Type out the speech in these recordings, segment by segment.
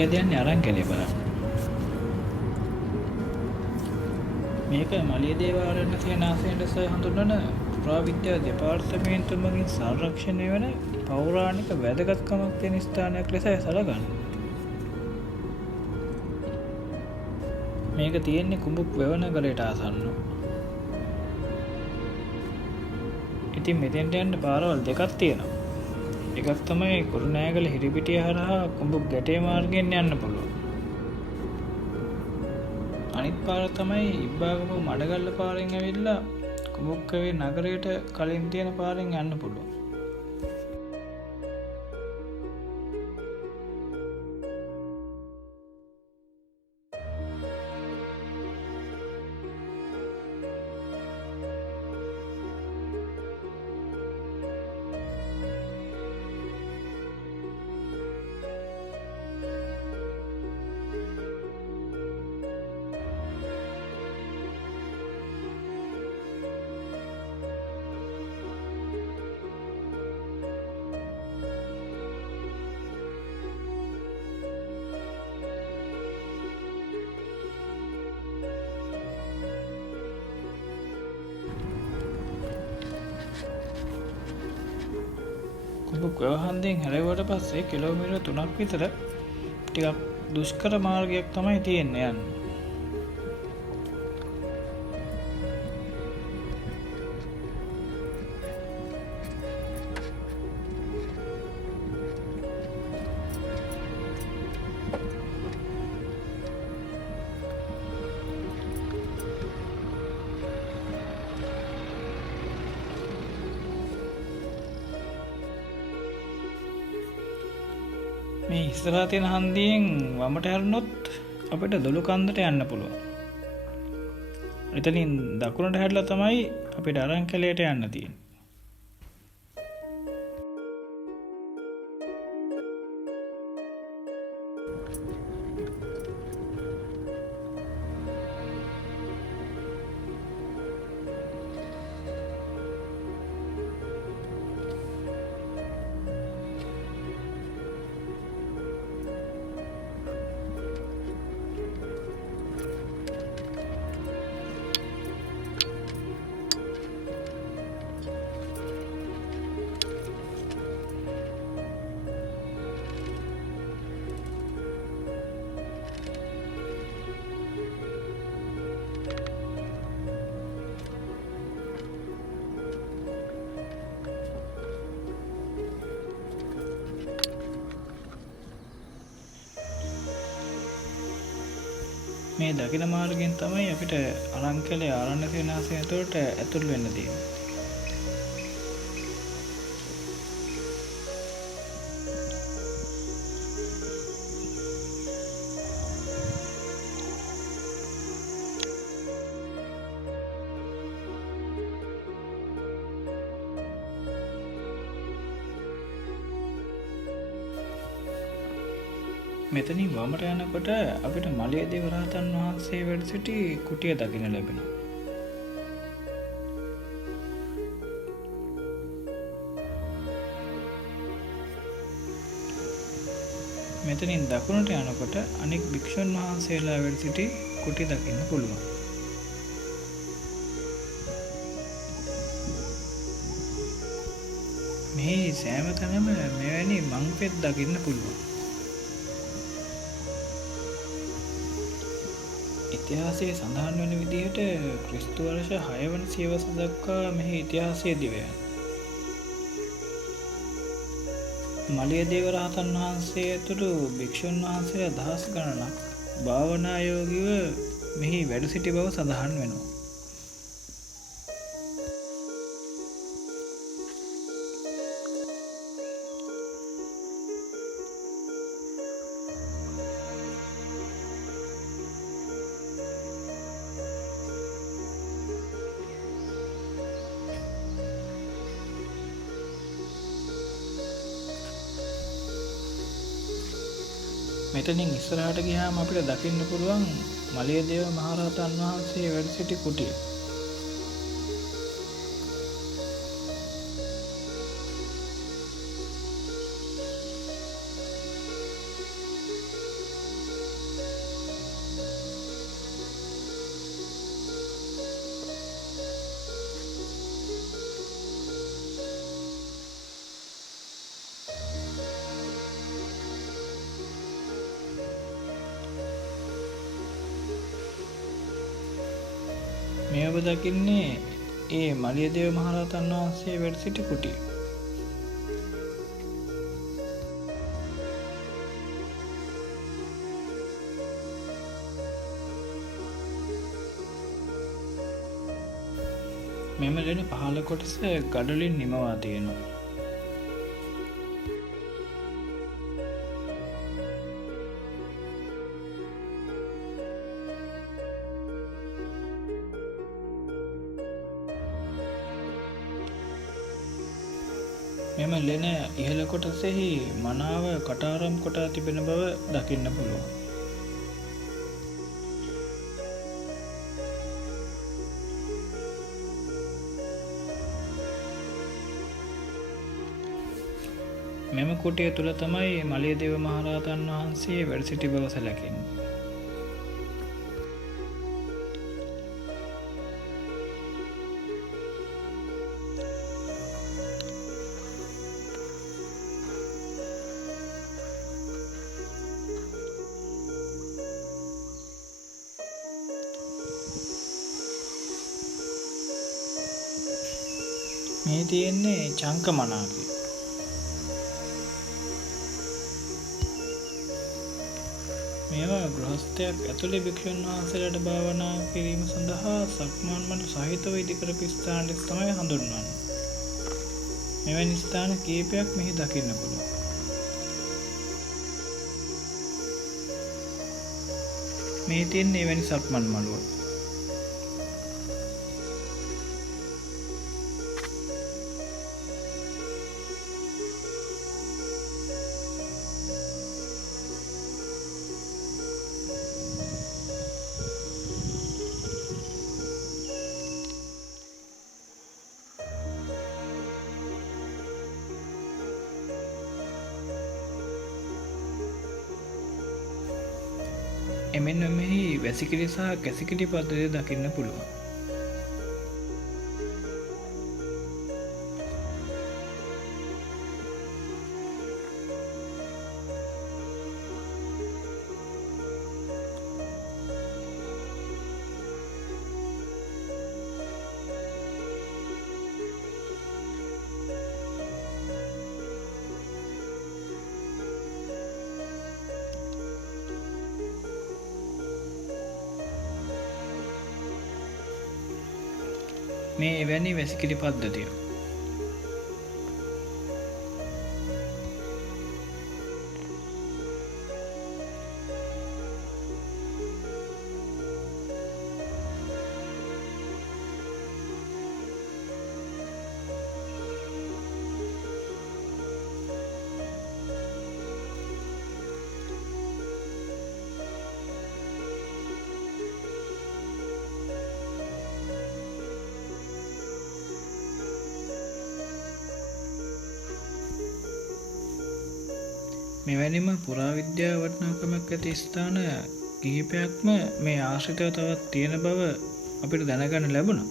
ගියද යන්නේ අරන් කැලේ බලන්න. මේක මලියදේව ආරණ්‍ය සේනාසනයට සහ හඳුන්වන පුරාවිද්‍යා දෙපාර්තමේන්තුව මගින් සංරක්ෂණය වන පෞරාණික වැදගත්කමක් තියෙන ස්ථානයක් ලෙසයි සැලකන්නේ. මේක තියෙන්නේ කුඹුක් වෙවනගලයට ආසන්නව. ඉතින් මෙතෙන්ට යන්න පාරවල් දෙකක් තියෙනවා. එකක් තමයි කුරුණෑගල හිරිපිටිය හරහා කුඹුක් ගැටේ මාර්ගයෙන් යන්න පුළුවන්. අනිත් පාර තමයි ඉබ්බාගම මඩගල්ල පාරෙන් ඇවිල්ලා කුඹුක්කවේ නගරයට කලින් තියෙන පාරෙන් යන්න පුළුවන්. කුඹුක් වැවහන්දියෙන් හැරෙව්වට පස්සේ කිලෝමීටර් 3ක් විතර ටිකක් දුෂ්කර මාර්ගයක් තමයි තියෙන්නේ යන්න. මේ ඉස්සරහා තියෙන හන්දියෙන් වමට හැරුණොත් අපිට දොළු කන්දට යන්න පුළුවන්. එතනින් දකුණට හැරිලා තමයි අපිට අරන් කැලේට යන්න තියෙන්නේ. මේ දකින මාර්ගයෙන් තමයි අපිට අරන්කැලේ ආරණ්‍ය සේනාසනයට ඇතුල් වෙන්න තියෙන්නේ. මෙතනින් වමට යනකොට අපිට මලියදේව රහතන් වහන්සේ වැඩ සිටි කුටිය දකින්න ලැබෙනවා. මෙතනින් දකුණට යනකොට අනෙක් භික්ෂුන් වහන්සේලා වැඩ සිටි කුටිය දකින්න පුළුවන්. මේ සෑම තැනම මෙවැනි මංපෙත් දකින්න පුළුවන්. ඉතිහාසයේ සඳහන් වන විදිහට ක්‍රිස්තු වර්ෂ 6 වන සියවස දක්වා මෙහි ඉතිහාසය දිවයන. මලියදේව රහතන් වහන්සේ ඇතුළු භික්ෂුන් වහන්සේලා දහස් ගණනක් භාවනා යෝගීව මෙහි වැඩ සිටි බව සඳහන් වෙනවා. මෙතනින් ඉස්සරහට ගියාම අපිට දකින්න පුළුවන් මලියදේව මහරහතන් වහන්සේ වැඩ සිටි කුටිය. මේ ඔබ දකින්නේ ඒ මලියදේව මහරහතන් වහන්සේ වැඩ සිටි කුටිය. මෙම ලෙන පහළ කොටස ගඩොලින් නිමවා තියෙනවා. මෙම ලෙන ඉහළ කොටසෙහි මනාව කටාරම් කොටා තිබෙන බව දකින්න පුළුවන්. මෙම කුටිය තුළ තමයි මලියදේව මහරහතන් වහන්සේ වැඩ සිටි බව සැලකෙන්නේ. මේ තියෙන්නේ චංකමනාකේ. මේවා ගෘහස්ථයක් ඇතුළේ භික්ෂුන් වහන්සේලාට භාවනා කිරීම සඳහා සක්මන් මඩ සහිතව ඉදිකරපු ස්ථාන ලෙස තමයි හඳුන්වන්නේ. මෙවැනි ස්ථාන කීපයක් මෙහි දකින්න පුළුවන්. මේ තියෙන්නේ එවැනි සක්මන් මළුව. එමෙන්න මෙහි වැසිකිලි සහ කැසිකිලි පද්ධතිය දකින්න පුළුවන්. මේ එවැනි වැසිකිලි පද්ධතිය. මෙවැනිම පුරාවිද්‍යා වටිනාකමක් ඇති ස්ථාන කිහිපයක්ම මේ ආශ්‍රිතව තවත් තියෙන බව අපිට දැනගන්න ලැබුණා.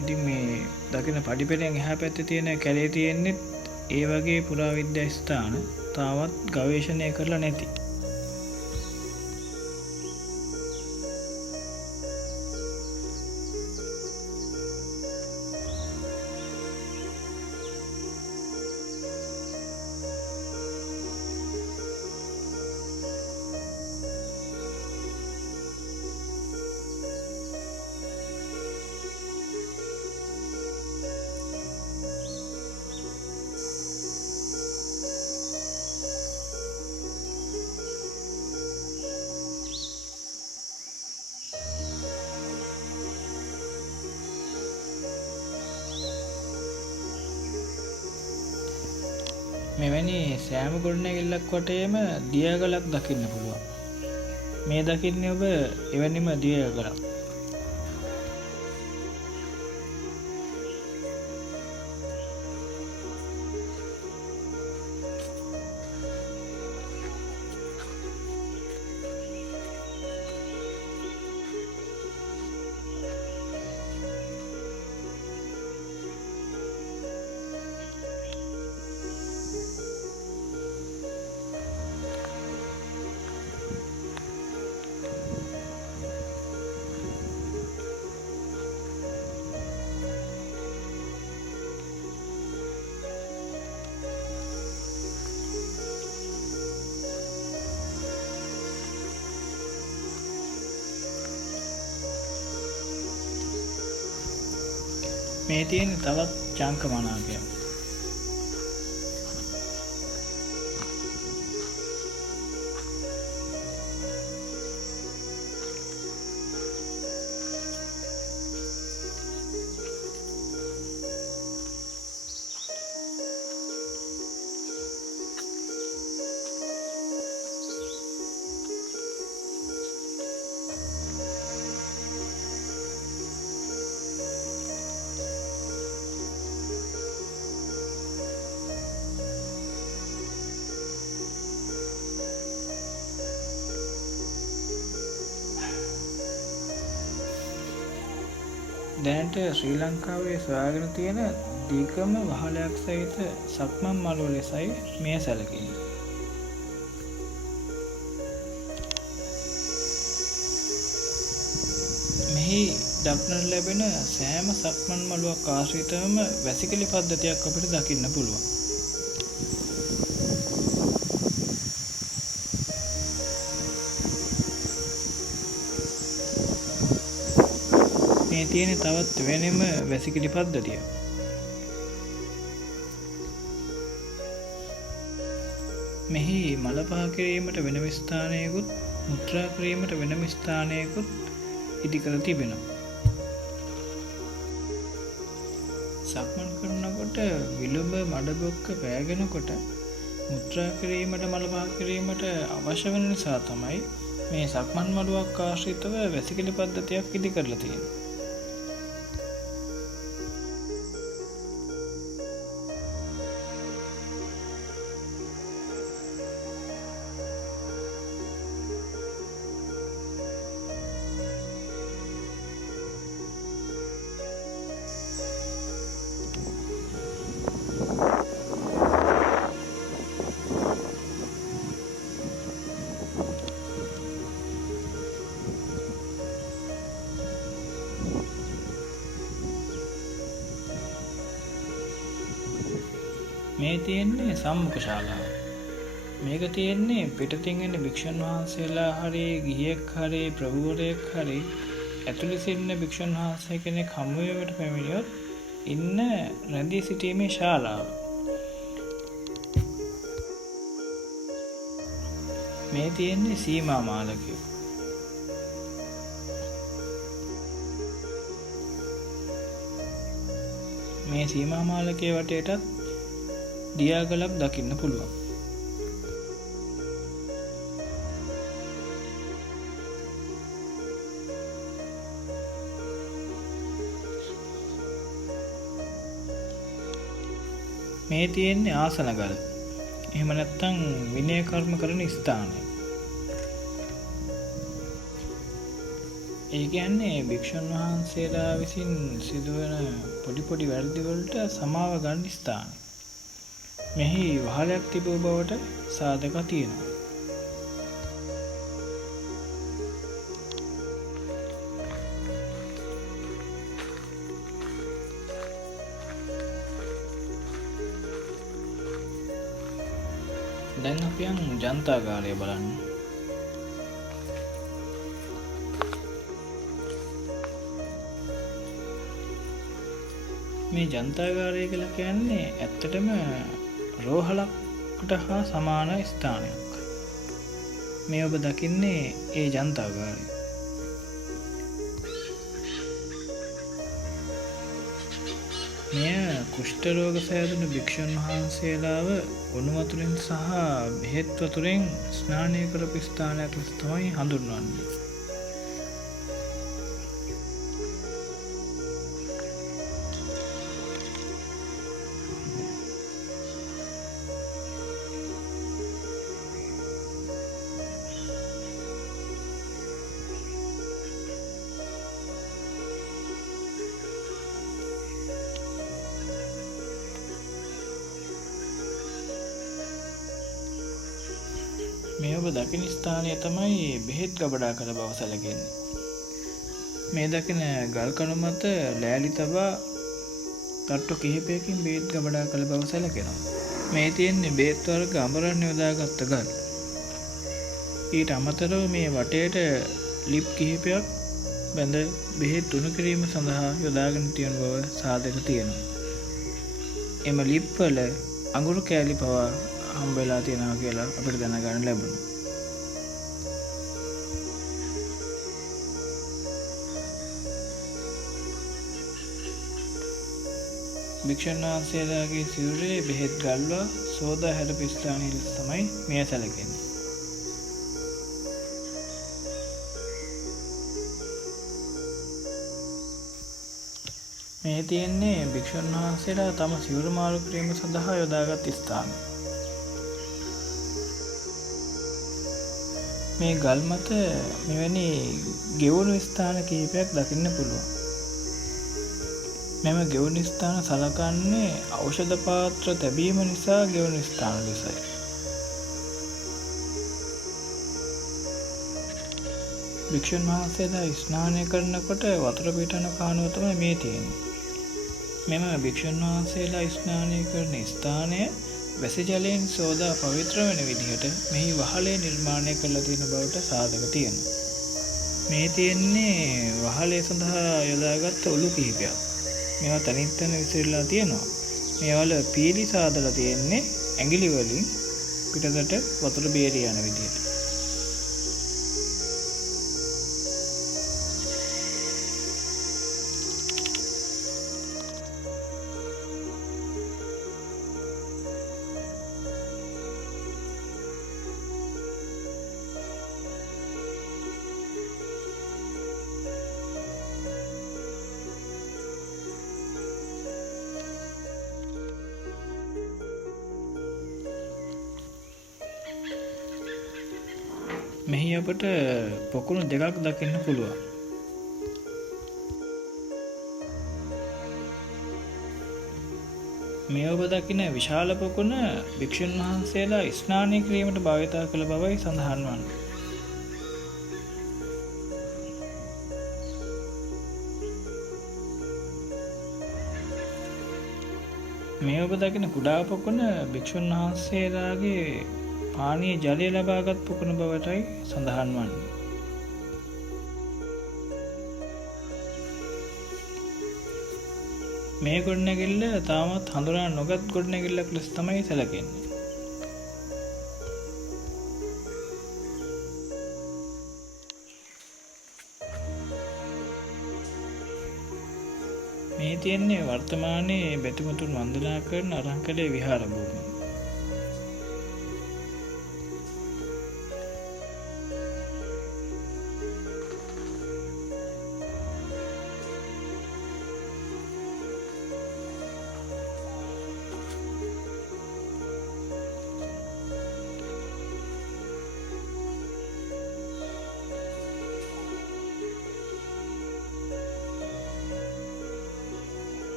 ඉතින් මේ දකින පඩිපෙළෙන් එහා පැත්තේ තියෙන කැලේ තියෙන්නේ ඒ වගේ පුරාවිද්‍යා ස්ථාන තාවත් ගවේෂණය කරලා නැති. මෙවැනි සෑම ගොඩනැගිල්ලක් වටේම දියගලක් දකින්න පුළුවන්. මේ දකින්නේ ඔබ එවැනිම දියගලක්. මේ තියෙන තවත් චංක මනාපයක්. දැනට ශ්‍රී ලංකාවේ සොයාගෙන තියෙන දීර්ඝම වහලයක් සහිත සක්මන් මළුව ලෙසයි මෙය සැලකෙන්නේ. මෙහි දක්නට ලැබෙන සෑම සක්මන් මළුවක් ආශ්‍රිතවම වැසිකිලි පද්ධතියක් අපිට දකින්න පුළුවන්. මේ තියෙන තවත් වෙනම වැසිකිලි පද්ධතිය. මෙහි මල පහ කිරීමට වෙනම ස්ථානයකුත් මුත්‍රා කිරීමට වෙනම ස්ථානයකුත් ඉදිකර තිබෙනවා. සක්මන් කරනකොට විලුඹ මඩබොක්ක පෑගෙනකොට මුත්‍රා කිරීමට මල පහ කිරීමට අවශ්‍ය වෙන නිසා තමයි මේ සක්මන් මළුවක් ආශ්‍රිතව වැසිකිලි පද්ධතියක් ඉදිකරලා තියෙන්නේ. මේ තියෙන්නේ සම්මුඛ ශාලාව. මේක තියෙන්නේ පිටතින් එන භික්ෂුන් වහන්සේලා හරි ගිහියෙක් හරි ප්‍රභූවරයෙක් හරි ඇතුළේ සිටින භික්ෂුන් වහන්සේ කෙනෙක් හමු වීමට පැමිණියොත් ඉන්න රැඳී සිටීමේ ශාලාව. මේ තියෙන්නේ සීමා මාලකය. මේ සීමා මාලකයේ වටේටත් දියාගලක් දකින්න පුළුවන්. මේ තියෙන්නේ ආසනගල. එහෙම නැත්නම් විනය කර්ම කරන ස්ථානය. ඒ කියන්නේ භික්ෂුන් වහන්සේලා විසින් සිදුවන පොඩි පොඩි වැරදි වලට සමාව ගන්න ස්ථානය. මෙහි වහලයක් තිබූ බවට සාධක තියෙනවා. දැන් අපි යන් ජනතාගාරය බලන්න. මේ ජනතාගාරය කියලා කියන්නේ ඇත්තටම රෝහලකට හා සමාන ස්ථානයක්. මේ ඔබ දකින්නේ ඒ ජනතාගාරය. මෙය කුෂ්ඨ රෝග සෑදුණු භික්ෂුන් වහන්සේලාව උණු වතුරින් සහ බෙහෙත් වතුරෙන් ස්නානය කරපු ස්ථානයක් ලෙස තමයි හඳුන්වන්නේ. මේ ඔබ දකින ස්ථානය තමයි බෙහෙත් ගබඩා කළ බව සැලකෙන්නේ. මේ දකින ගල් කණු මත ලෑලි තබා තට්ටු කිහිපයකින් බෙහෙත් ගබඩා කළ බව සැලකෙනවා. මේ තියෙන්නේ බෙහෙත් වර්ග අඹරන්න යොදාගත්ත ගල්. ඊට අමතරව මේ වටේට ලිප් කිහිපයක් බැඳ බෙහෙත් තුනු කිරීම සඳහා යොදාගෙන තියෙන බව සාධක තියෙනවා. එම ලිප්වල අඟුරු කෑලි පවා හම්බ වෙලා තියෙනවා කියලා අපිට දැනගන්න ලැබුණා. භික්ෂුන් වහන්සේලාගේ සිරුරේ බෙහෙත් ගල්වා සෝදා හැරපු ස්ථානයේ ලෙස තමයි මෙය සැලකෙන්නේ. මේ තියෙන්නේ භික්ෂුන් වහන්සේලා තම සිවුරු මාරු කිරීම සඳහා යොදාගත් ස්ථාන. මේ ගල් මත මෙවැනි ගෙවුණු ස්ථාන කිහිපයක් දකින්න පුළුවන්. මෙම ගෙවුණු ස්ථාන සලකන්නේ ඖෂධ පාත්‍ර තැබීම නිසා ගෙවුණු ස්ථාන ලෙසයි. භික්ෂුන් වහන්සේලා ස්නානය කරනකොට වතුර පිටන කානුව තමයි මේ තියෙන්නේ. මෙම භික්ෂුන් වහන්සේලා ස්නානය කරන ස්ථානය වැසි ජලයෙන් සෝදා පවිත්‍ර වෙන විදිහට මෙහි වහලේ නිර්මාණය කරලා තියෙන බවට සාධක තියෙනවා. මේ තියෙන්නේ වහලේ සඳහා යොදාගත් ඔලු කිහිපයක්. මේවා තනින් තන විසිරලා තියෙනවා. මේවල පීලි සාදලා තියෙන්නේ ඇඟිලි වලින් පිටතට වතුර බේරිය යන විදිහට. මෙහි අපට පොකුණු දෙකක් දකින්න පුළුවන්. මේ ඔබ දකින විශාල පොකුණ භික්ෂුන් වහන්සේලා ස්නානය කිරීමට භාවිතා කළ බවයි සඳහන් වන්නේ. මේ ඔබ දකින කුඩා පොකුණ භික්ෂුන් වහන්සේලාගේ පානීය ජලය ලබාගත් පොකුණ බවටයි සඳහන් වන්නේ. මේ ගොඩනැගිල්ල තාමත් හඳුනා නොගත් ගොඩනැගිල්ලක් ලෙස තමයි සැලකෙන්නේ. මේ තියෙන්නේ වර්තමානයේ බැතිමතුන් වන්දනා කරන අරංකලේ විහාර භූමිය.